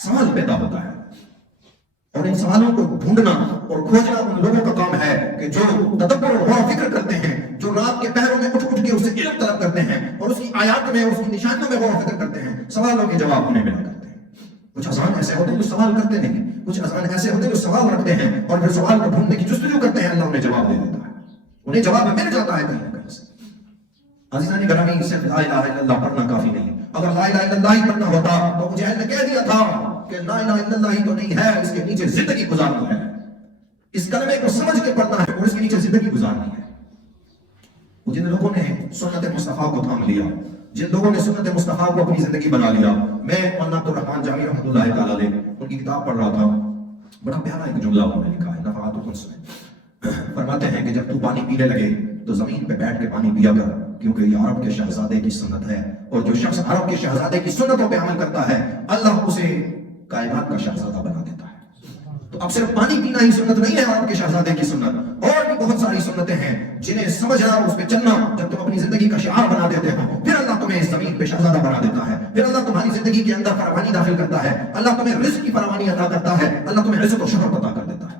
سوال پیدا ہوتا ہے، اور ان سوالوں کو ڈھونڈنا اور کھوجنا ان لوگوں کا کام ہے کہ جو تدبر اور غور و فکر کرتے ہیں، جو رات کے پہروں میں اٹھ کے اسے علم طلب کرتے ہیں اور اس کی آیات میں اور اس کی نشانیوں میں غور و فکر کرتے ہیں، سوالوں کے جواب انہیں ملا کرتے ہیں۔ کچھ اذان ایسے ہوتے ہیں جو سوال کرتے نہیں، کچھ اذان ایسے ہوتے ہیں جو سوال رکھتے ہیں اور پھر سوال کو ڈھونڈنے کی جستجو کرتے ہیں، اللہ انہیں جواب دے دیتا ہے، انہیں جواب مل جاتا ہے کہیں نہ کہیں سے۔ عزیزان گرامی، صرف لا الہ الا اللہ پڑھنا کافی نہیں، اگر لا الہ الا اللہ ہی پڑھنا ہوتا تو مجھے نے کہہ دیا تھا کہ لا الہ الا اللہ ہی تو نہیں ہے، اس کے نیچے زندگی گزارنی ہے، اس کلمے کو سمجھ کے پڑھنا ہے اور اس کے نیچے زندگی گزارنی ہے۔ جن لوگوں نے سنت مصطفیٰ کو تھام لیا، جن لوگوں نے سنت مصطفیٰ کو اپنی زندگی بنا لیا، میں مولانا عبد الرحمن جامی رحمۃ اللہ تعالیٰ علیہ ان کی کتاب پڑھ رہا تھا، بڑا پیارا ایک جملہ انہوں نے لکھا ہے نفحات الانس میں، فرماتے ہیں کہ جب تو پانی پینے لگے تو زمین پہ بیٹھ کے پانی پیا کر، کیونکہ یہ عرب کے شہزادے کی سنت ہے، اور جو شخص عرب کے شہزادے کی سنتوں پہ عمل کرتا ہے اللہ اسے کائنات کا شہزادہ بنا دیتا ہے۔ تو اب صرف پانی پینا ہی سنت نہیں ہے عرب کے شہزادے کی سنت، اور بھی بہت ساری سنتیں ہیں جنہیں سمجھنا اور اس پہ چلنا جب تم اپنی زندگی کا شعار بنا دیتے ہو، پھر اللہ تمہیں اس زمین پہ شہزادہ بنا دیتا ہے، پھر اللہ تمہاری زندگی کے اندر فراوانی داخل کرتا ہے، اللہ تمہیں رزق کی فراوانی عطا کرتا ہے، اللہ تمہیں عزت و شرف عطا کر دیتا ہے۔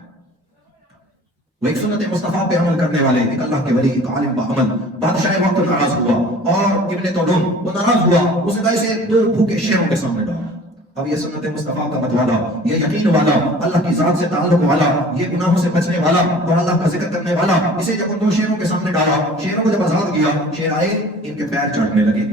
وہ ایک سنت مصطفیٰ پہ عمل کرنے والے، ایک اللہ کے ولی، ایک عالم با عمل بادشاہ وقت ناراض ہوا، اور ابن طولون وہ ناراض ہوا، اسے ویسے دو بھوکے شیروں کے سامنے ڈالا۔ اب یہ سنت مصطفیٰ کا متوالا، یہ یقین والا، اللہ کی ذات سے تعلق والا، یہ گناہوں سے بچنے والا اور اللہ کا ذکر کرنے والا، اسے جب ان دو شیروں کے سامنے ڈالا، شیروں کو جب آزاد کیا، شیر آئے ان کے پیر چاٹنے لگے،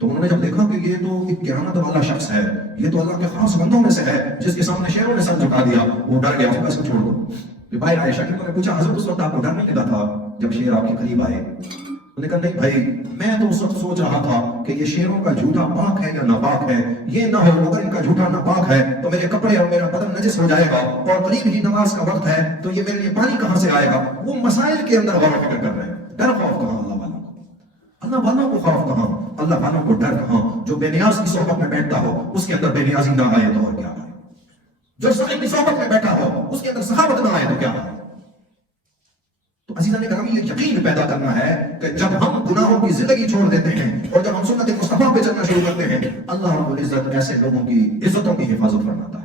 تو انہوں نے جب دیکھا کہ یہ تو ایک کرامت والا شخص ہے، یہ تو اللہ کے خاص بندوں میں سے ہے جس کے سامنے شیروں نے سر جھکا دیا، وہ ڈر گیا، اس کو چھوڑ دو۔ بھائی عائشہ کی نے پوچھا حضرت اس وقت آپ کو ڈر نہیں لگا تھا جب شیر آپ کے قریب آئے؟ انہوں نے کہا نہیں بھائی، میں تو اس وقت سوچ رہا تھا کہ یہ شیروں کا جھوٹا پاک ہے یا ناپاک ہے، یہ نہ ہو اگر ان کا جھوٹا ناپاک ہے تو میرے کپڑے اور میرا بدن نجس ہو جائے گا، اور قریب ہی نماز کا وقت ہے تو یہ میرے لیے پانی کہاں سے آئے گا۔ وہ مسائل کے اندر غور و فکر کر رہے ہیں، ڈر خوف کہاں اللہ والوں کو، اللہ والوں کو خوف کہاں، اللہ والوں کو ڈر کہاں۔ جو بے نیاز کی صحبت میں بیٹھتا ہو اس کے اندر بے نیازی نہ آئے تو اور کیا آئے، جو صاحب کی صحبت میں بیٹھا ہو اس کے اندر سخاوت نہ آئے تو کیا آئے۔ تو عزیزان گرامی، یہ یقین پیدا کرنا ہے کہ جب ہم گناہوں کی زندگی چھوڑ دیتے ہیں اور جب ہم سنت مصطفیٰ پہ چلنا شروع کرتے ہیں، اللہ رب العزت ایسے لوگوں کی عزتوں کی حفاظت فرماتا ہے۔